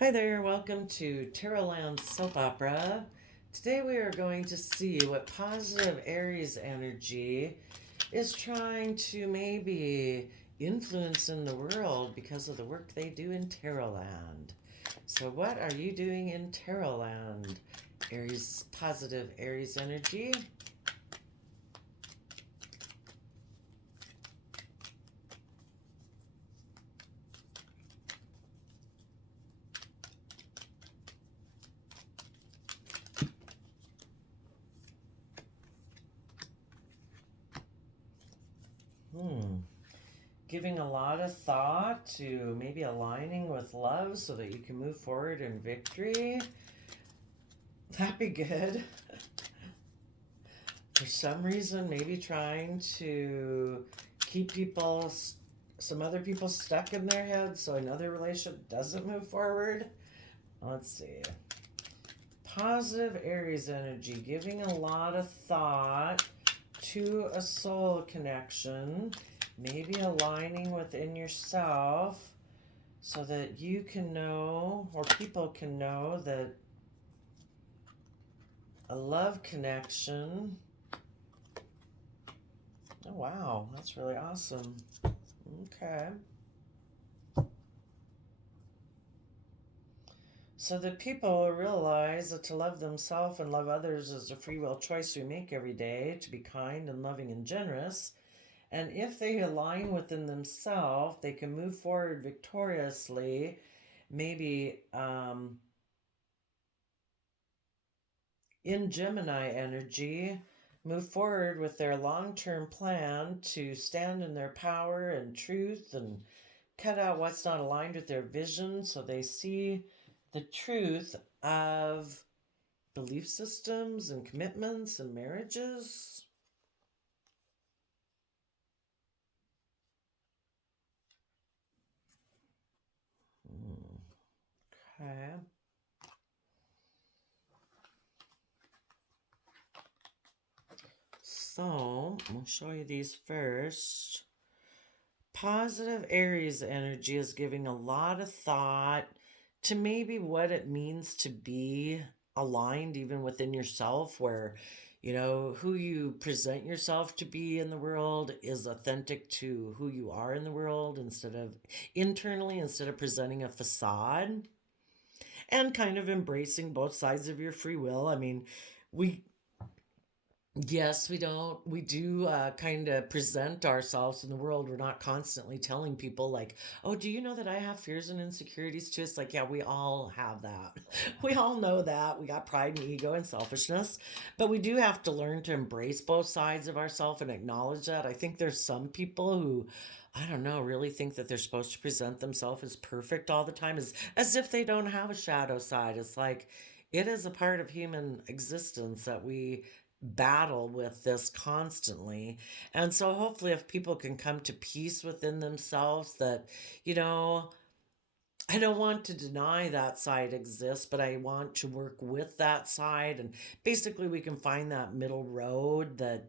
Hi there, welcome to Terrorland Soap Opera. Today we are going to see what positive Aries energy is trying to maybe influence in the world because of the work they do in Terrorland. So, what are you doing in Terrorland? Aries, positive Aries energy. Hmm. Giving a lot of thought to maybe aligning with love so that you can move forward in victory. That'd be good. For some reason, maybe trying to keep people, some other people stuck in their head so another relationship doesn't move forward. Let's see. Positive Aries energy, giving a lot of thought to a soul connection, maybe aligning within yourself so that you can know, or people can know, that a love connection. Oh, wow, that's really awesome. Okay. So that people realize that to love themselves and love others is a free will choice we make every day to be kind and loving and generous. And if they align within themselves, they can move forward victoriously, maybe in Gemini energy, move forward with their long term plan to stand in their power and truth and cut out what's not aligned with their vision so they see the truth of belief systems and commitments and marriages. Okay. So, I'll show you these first. Positive Aries energy is giving a lot of thought to maybe what it means to be aligned even within yourself, where who you present yourself to be in the world is authentic to who you are in the world instead of internally, instead of presenting a facade, and kind of embracing both sides of your free will. I mean, we yes, we do kind of present ourselves in the world. We're not constantly telling people, like, oh, do you know that I have fears and insecurities too? It's like, yeah, we all have that. We all know that. We got pride and ego and selfishness. But we do have to learn to embrace both sides of ourselves and acknowledge that. I think there's some people who, I don't know, really think that they're supposed to present themselves as perfect all the time, as if they don't have a shadow side. It's like, it is a part of human existence that we battle with this constantly. And so hopefully if people can come to peace within themselves that, you know, I don't want to deny that side exists, but I want to work with that side. And basically, we can find that middle road that,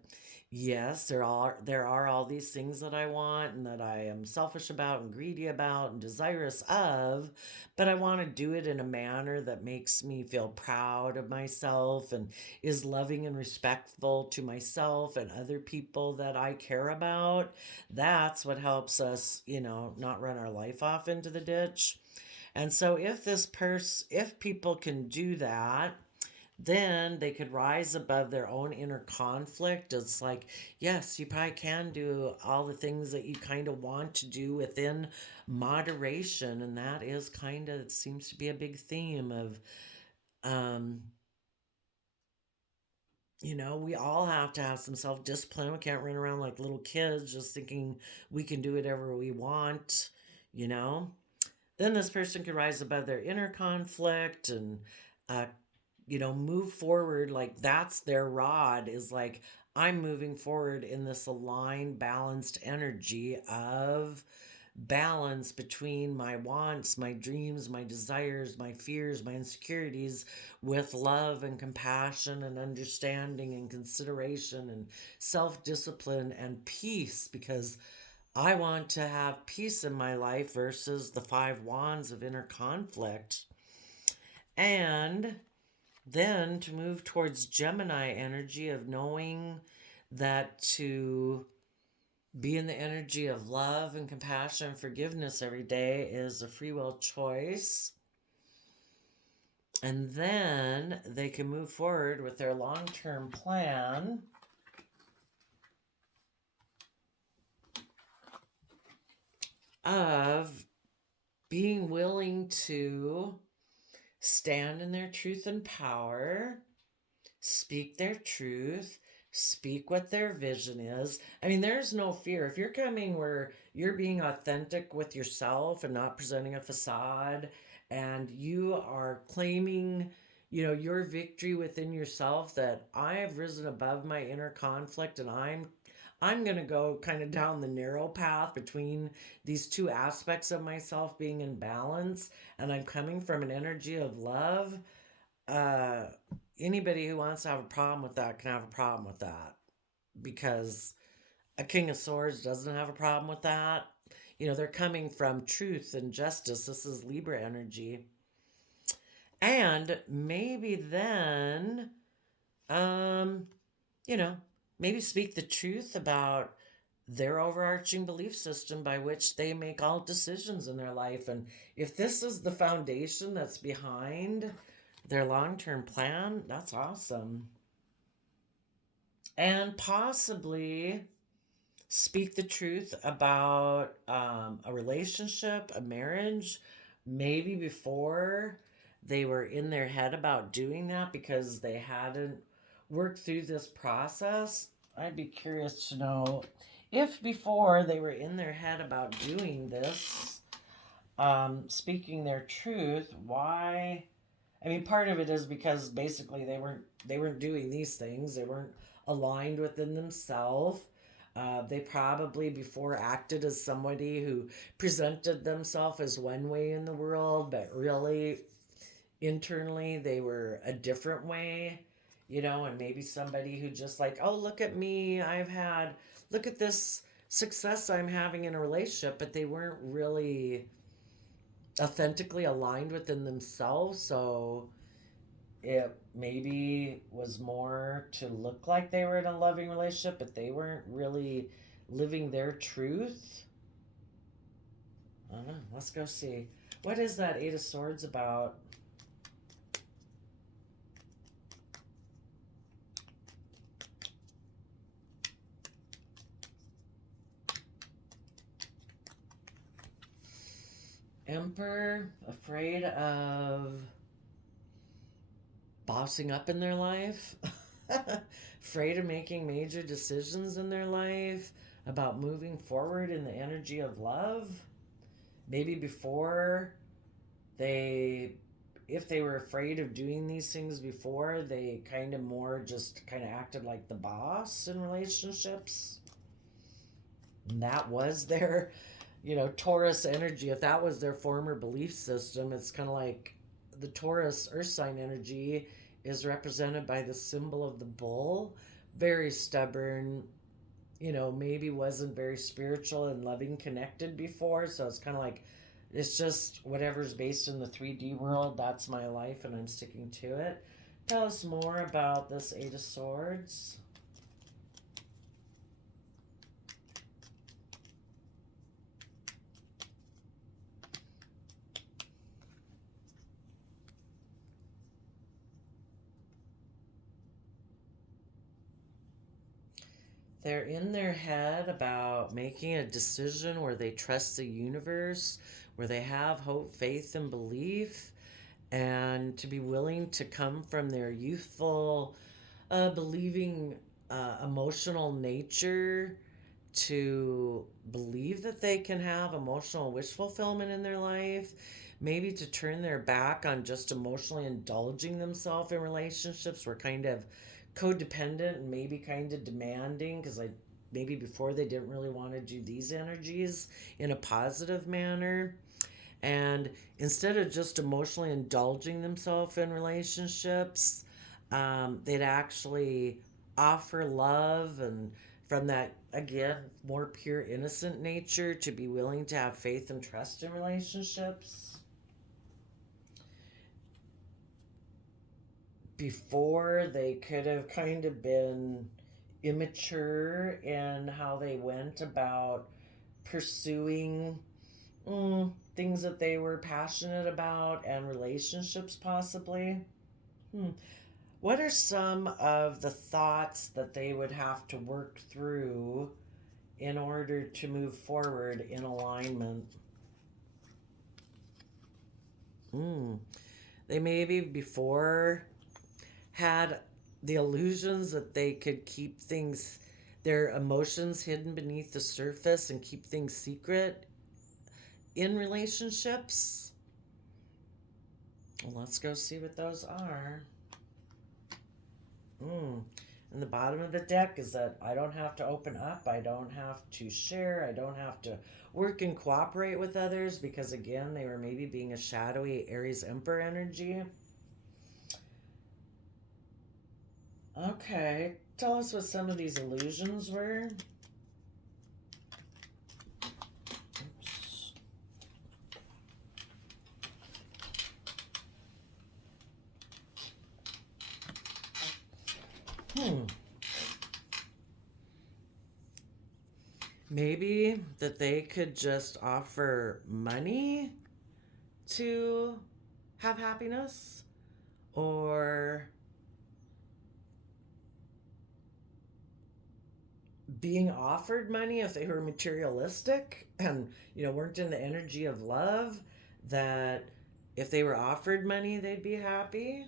yes, there are all these things that I want and that I am selfish about and greedy about and desirous of, but I want to do it in a manner that makes me feel proud of myself and is loving and respectful to myself and other people that I care about. That's what helps us, not run our life off into the ditch. And so if people can do that, then they could rise above their own inner conflict. It's like, yes, you probably can do all the things that you kind of want to do within moderation. And that is kind of, it seems to be a big theme of, um, we all have to have some self discipline. We can't run around like little kids just thinking we can do whatever we want, you know? Then this person could rise above their inner conflict and uh, move forward. Like that's their rod, is like, I'm moving forward in this aligned balanced energy of balance between my wants, my dreams, my desires, my fears, my insecurities, with love and compassion and understanding and consideration and self-discipline and peace, because I want to have peace in my life versus the five wands of inner conflict. And then to move towards Gemini energy of knowing that to be in the energy of love and compassion and forgiveness every day is a free will choice. And then they can move forward with their long term plan of being willing to stand in their truth and power, speak their truth, speak what their vision is. I mean, there's no fear. If you're coming where you're being authentic with yourself and not presenting a facade, and you are claiming, your victory within yourself, that I have risen above my inner conflict and I'm going to go kind of down the narrow path between these two aspects of myself being in balance, and I'm coming from an energy of love. uh Anybody who wants to have a problem with that can have a problem with that, because a king of swords doesn't have a problem with that. They're coming from truth and justice. This is Libra energy. And maybe then, um you know maybe speak the truth about their overarching belief system by which they make all decisions in their life. And if this is the foundation that's behind their long-term plan, that's awesome. And possibly speak the truth about a relationship, a marriage, maybe before they were in their head about doing that because they hadn't worked through this process. I'd be curious to know if before they were in their head about doing this, speaking their truth, why. I mean, part of it is because basically they weren't doing these things. They weren't aligned within themselves. They probably before acted as somebody who presented themselves as one way in the world, but really internally they were a different way. And maybe somebody who just like, oh, look at me, look at this success I'm having in a relationship, but they weren't really authentically aligned within themselves. So it maybe was more to look like they were in a loving relationship, but they weren't really living their truth. I don't know. Let's go see. What is that Eight of Swords about? Emperor, afraid of bossing up in their life, afraid of making major decisions in their life, about moving forward in the energy of love. Maybe before they, if they were afraid of doing these things before, they kind of more just kind of acted like the boss in relationships. And that was their, Taurus energy. If that was their former belief system, it's kind of like the Taurus earth sign energy is represented by the symbol of the bull. Very stubborn, maybe wasn't very spiritual and loving connected before. So it's kind of like, it's just whatever's based in the 3D world, that's my life and I'm sticking to it. Tell us more about this Eight of Swords. They're in their head about making a decision where they trust the universe, where they have hope, faith, and belief, and to be willing to come from their youthful, believing, emotional nature to believe that they can have emotional wish fulfillment in their life, maybe to turn their back on just emotionally indulging themselves in relationships. We're kind of codependent and maybe kind of demanding because maybe before they didn't really want to do these energies in a positive manner. And instead of just emotionally indulging themselves in relationships, they'd actually offer love, and from that, again, more pure, innocent nature, to be willing to have faith and trust in relationships. before they could have kind of been immature in how they went about pursuing things that they were passionate about and relationships, possibly. Hmm. What are some of the thoughts that they would have to work through in order to move forward in alignment? Hmm. They maybe before had the illusions that they could keep things, their emotions hidden beneath the surface and keep things secret in relationships. Well, let's go see what those are. And the bottom of the deck is that I don't have to open up, I don't have to share, I don't have to work and cooperate with others because, again, they were maybe being a shadowy Aries Emperor energy. Okay, tell us what some of these illusions were. Hmm. Maybe that they could just offer money to have happiness, or being offered money if they were materialistic and, weren't in the energy of love, that if they were offered money, they'd be happy.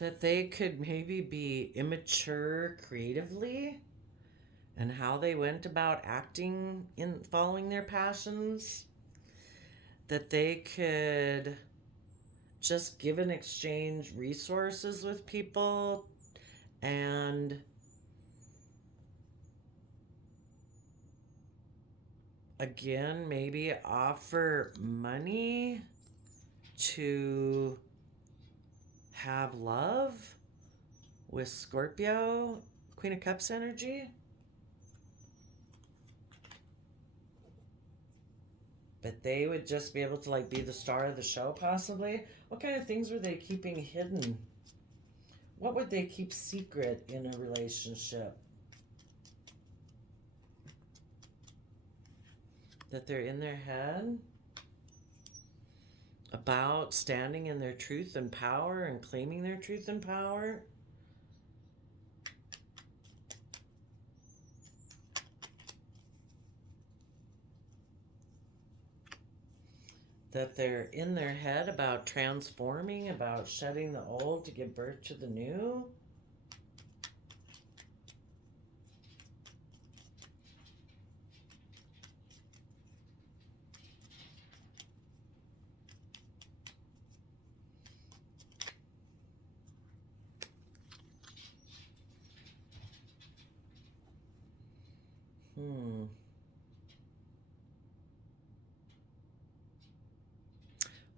That they could maybe be immature creatively and how they went about acting in following their passions. That they could just give and exchange resources with people and again maybe offer money to have love with Scorpio, Queen of Cups energy. But they would just be able to be the star of the show, possibly. What kind of things were they keeping hidden? What would they keep secret in a relationship? That they're in their head about standing in their truth and power and claiming their truth and power. That they're in their head about transforming, about shedding the old to give birth to the new.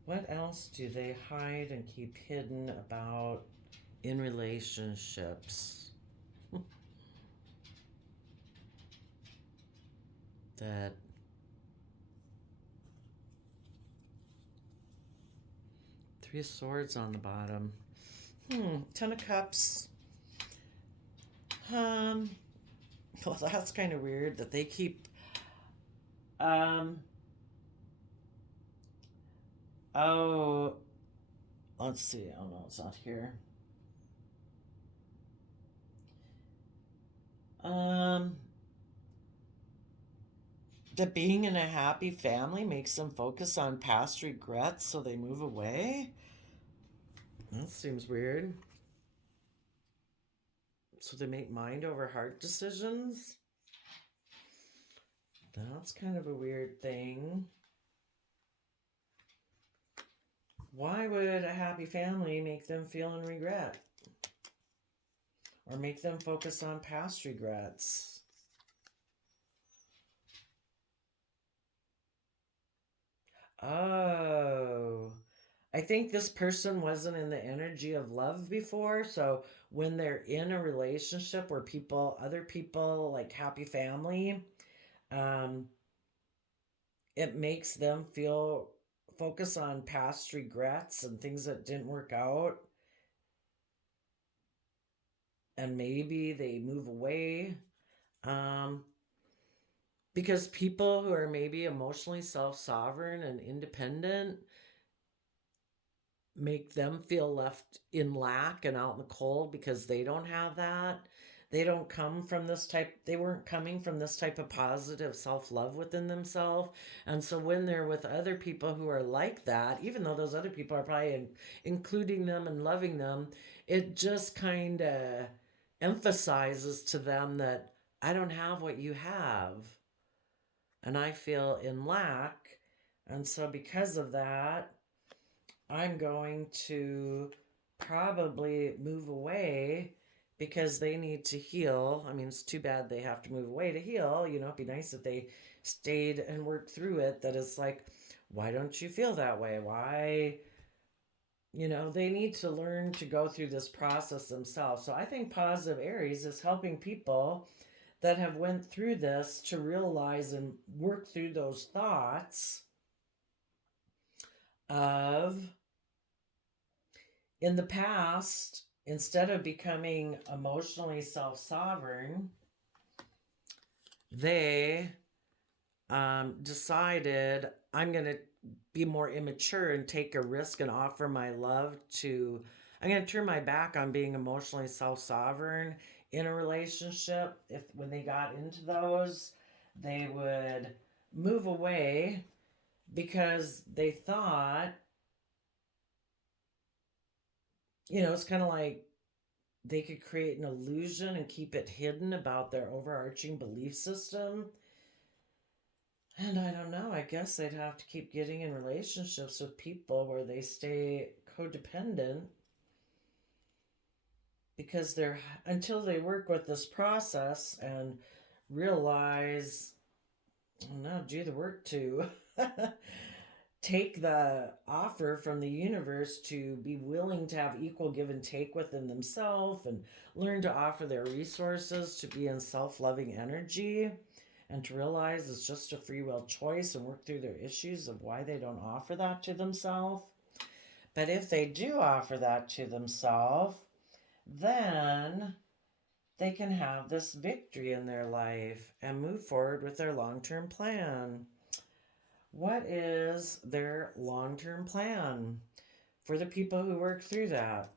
What else do they hide and keep hidden about in relationships? That Three of Swords on the bottom. Ten of Cups. Well, that's kind of weird that they keep. Oh, let's see. Oh no, it's not here. That being in a happy family makes them focus on past regrets, so they move away. That seems weird. So they make mind over heart decisions. That's kind of a weird thing. Why would a happy family make them feel in regret? Or make them focus on past regrets? Oh, I think this person wasn't in the energy of love before. So when they're in a relationship where other people, like happy family, um, it makes them feel focus on past regrets and things that didn't work out. And maybe they move away. Um, because people who are maybe emotionally self sovereign and independent make them feel left in lack and out in the cold because they don't have that. They weren't coming from this type of positive self love within themselves. And so when they're with other people who are like that, even though those other people are probably including them and loving them, it just kind of emphasizes to them that I don't have what you have and I feel in lack. And so because of that, I'm going to probably move away because they need to heal. I mean, it's too bad they have to move away to heal. It'd be nice if they stayed and worked through it. That it's like, why don't you feel that way? Why? They need to learn to go through this process themselves. So I think positive Aries is helping people that have went through this to realize and work through those thoughts of in the past, instead of becoming emotionally self sovereign, they decided I'm going to be more immature and take a risk and offer my love to. I'm going to turn my back on being emotionally self sovereign in a relationship. If when they got into those, they would move away because they thought, it's kind of like they could create an illusion and keep it hidden about their overarching belief system. And I don't know, I guess they'd have to keep getting in relationships with people where they stay codependent because they're until they work with this process and realize, oh no, do the work to take the offer from the universe to be willing to have equal give and take within themselves and learn to offer their resources to be in self-loving energy and to realize it's just a free will choice and work through their issues of why they don't offer that to themselves. But if they do offer that to themselves, then they can have this victory in their life and move forward with their long-term plan. What is their long term plan for the people who work through that?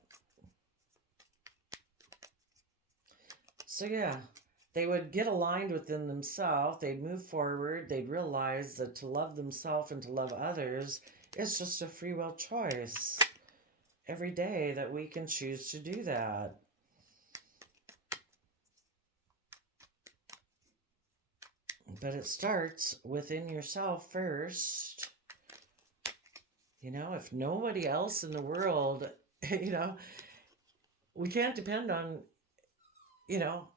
So, yeah, they would get aligned within themselves, they'd move forward, they'd realize that to love themselves and to love others is just a free will choice every day that we can choose to do that. But it starts within yourself first. If nobody else in the world, we can't depend on, you know,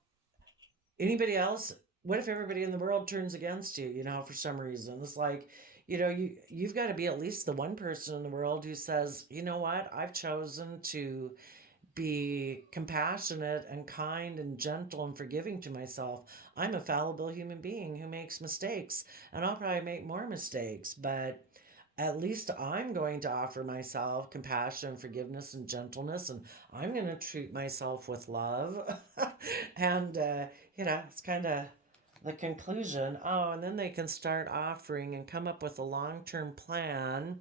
anybody else. What if everybody in the world turns against you, for some reason? It's like, you've got to be at least the one person in the world who says, you know what, I've chosen to be compassionate and kind and gentle and forgiving to myself. I'm a fallible human being who makes mistakes, and I'll probably make more mistakes, but at least I'm going to offer myself compassion, forgiveness, and gentleness, and I'm going to treat myself with love. And, it's kind of the conclusion. Oh, and then they can start offering and come up with a long term plan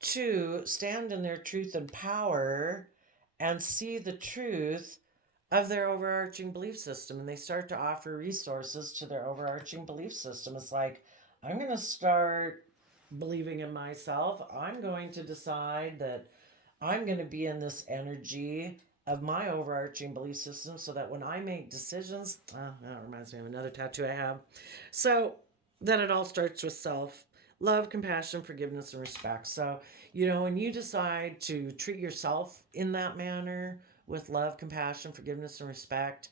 to stand in their truth and power and see the truth of their overarching belief system. And they start to offer resources to their overarching belief system. It's like, I'm going to start believing in myself. I'm going to decide that I'm going to be in this energy of my overarching belief system so that when I make decisions, that reminds me of another tattoo I have. So that it all starts with self love, compassion, forgiveness, and respect. So, when you decide to treat yourself in that manner with love, compassion, forgiveness, and respect,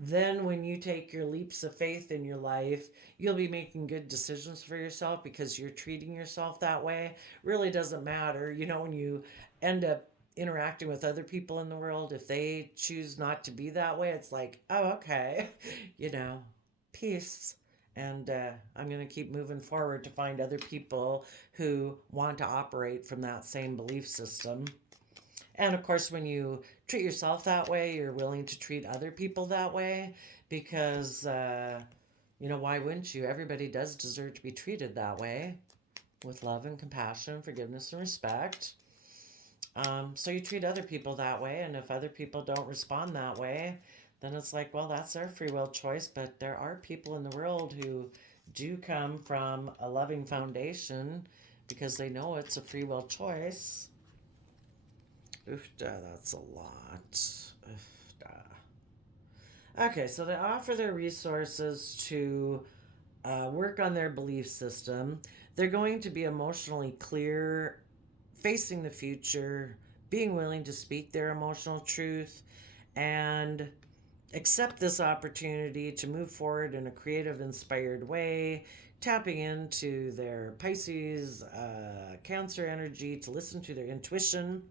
Then, when you take your leaps of faith in your life, you'll be making good decisions for yourself because you're treating yourself that way. Really doesn't matter. When you end up interacting with other people in the world, if they choose not to be that way, it's like, oh, okay, you know, peace. And I'm going to keep moving forward to find other people who want to operate from that same belief system. And of course, when you treat yourself that way, you're willing to treat other people that way because, why wouldn't you? Everybody does deserve to be treated that way with love and compassion, forgiveness and respect. So you treat other people that way, and if other people don't respond that way, then it's like, well, that's their free will choice. But there are people in the world who do come from a loving foundation because they know it's a free will choice. Oofda, that's a lot. Oofda. Okay, so they offer their resources to work on their belief system. They're going to be emotionally clear, facing the future, being willing to speak their emotional truth, and accept this opportunity to move forward in a creative, inspired way, tapping into their Pisces, Cancer energy to listen to their intuition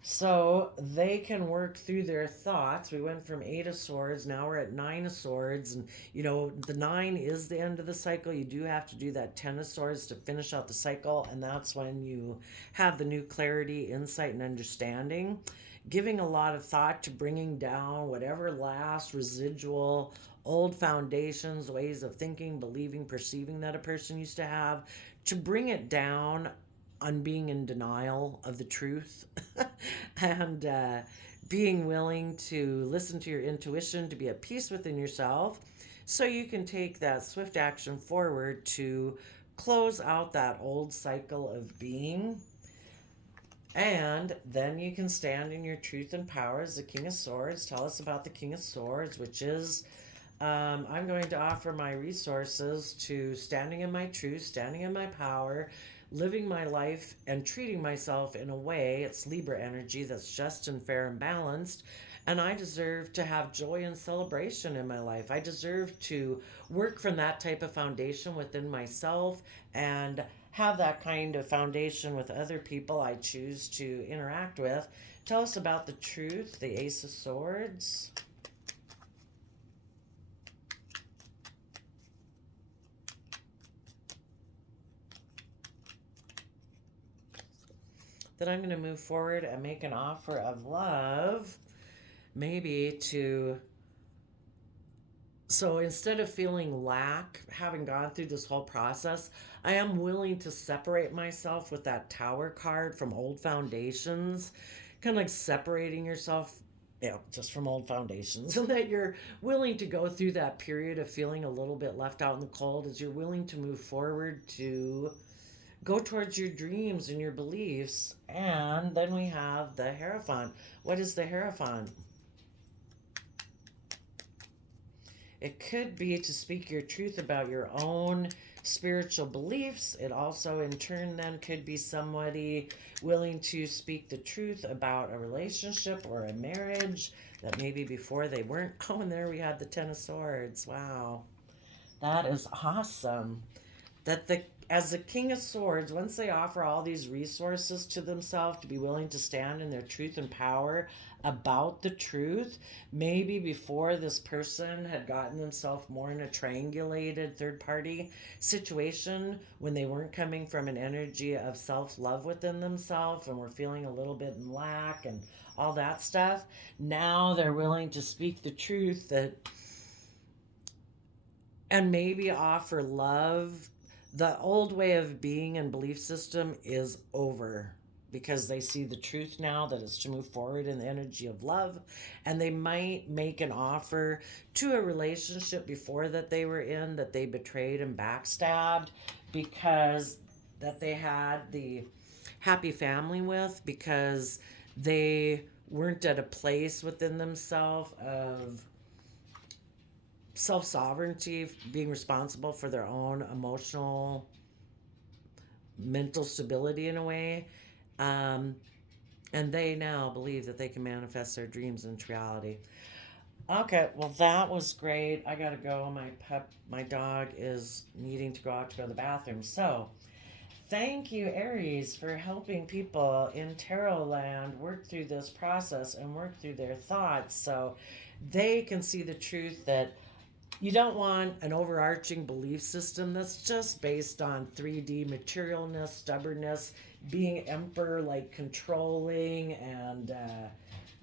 so they can work through their thoughts. We went from 8 of Swords, now we're at 9 of Swords. And, the 9 is the end of the cycle. You do have to do that 10 of Swords to finish out the cycle. And that's when you have the new clarity, insight, and understanding. Giving a lot of thought to bringing down whatever last residual old foundations, ways of thinking, believing, perceiving that a person used to have, to bring it down on being in denial of the truth and being willing to listen to your intuition, to be at peace within yourself, so you can take that swift action forward to close out that old cycle of being. And then you can stand in your truth and power as the King of Swords. Tell us about the King of Swords, which is I'm going to offer my resources to standing in my truth, standing in my power, living my life, and treating myself in a way, it's Libra energy, that's just and fair and balanced. And I deserve to have joy and celebration in my life. I deserve to work from that type of foundation within myself and have that kind of foundation with other people I choose to interact with. Tell us about the truth, the Ace of Swords. Then I'm going to move forward and make an offer of love, maybe to. So instead of feeling lack, having gone through this whole process, I am willing to separate myself with that Tower card from old foundations, kind of like separating yourself, just from old foundations, and that you're willing to go through that period of feeling a little bit left out in the cold as you're willing to move forward to go towards your dreams and your beliefs. And then we have the Hierophant. What is the Hierophant? It could be to speak your truth about your own spiritual beliefs. It also, in turn, then could be somebody willing to speak the truth about a relationship or a marriage that maybe before they weren't. Oh, and there we had the Ten of Swords. Wow. That is awesome. That the as the King of Swords, once they offer all these resources to themselves to be willing to stand in their truth and power about the truth, maybe before this person had gotten themselves more in a triangulated third party situation when they weren't coming from an energy of self love within themselves and were feeling a little bit in lack and all that stuff. Now they're willing to speak the truth that and maybe offer love. The old way of being and belief system is over because they see the truth now that it's to move forward in the energy of love, and they might make an offer to a relationship before that they were in that they betrayed and backstabbed because that they had the happy family with because they weren't at a place within themselves of self sovereignty, being responsible for their own emotional, mental stability in a way. Um, and they now believe that they can manifest their dreams into reality. Okay, well that was great. I gotta go. My dog is needing to go out to go to the bathroom. So thank you, Aries, for helping people in tarot land work through this process and work through their thoughts so they can see the truth that you don't want an overarching belief system that's just based on 3D materialness, stubbornness, being emperor, like controlling and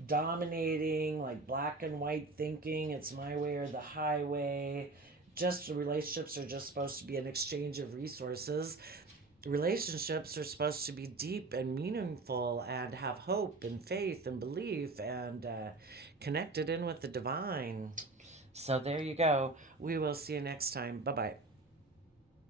dominating, like black and white thinking. It's my way or the highway. Just relationships are just supposed to be an exchange of resources. Relationships are supposed to be deep and meaningful and have hope and faith and belief and connected in with the divine. So there you go. We will see you next time. Bye bye.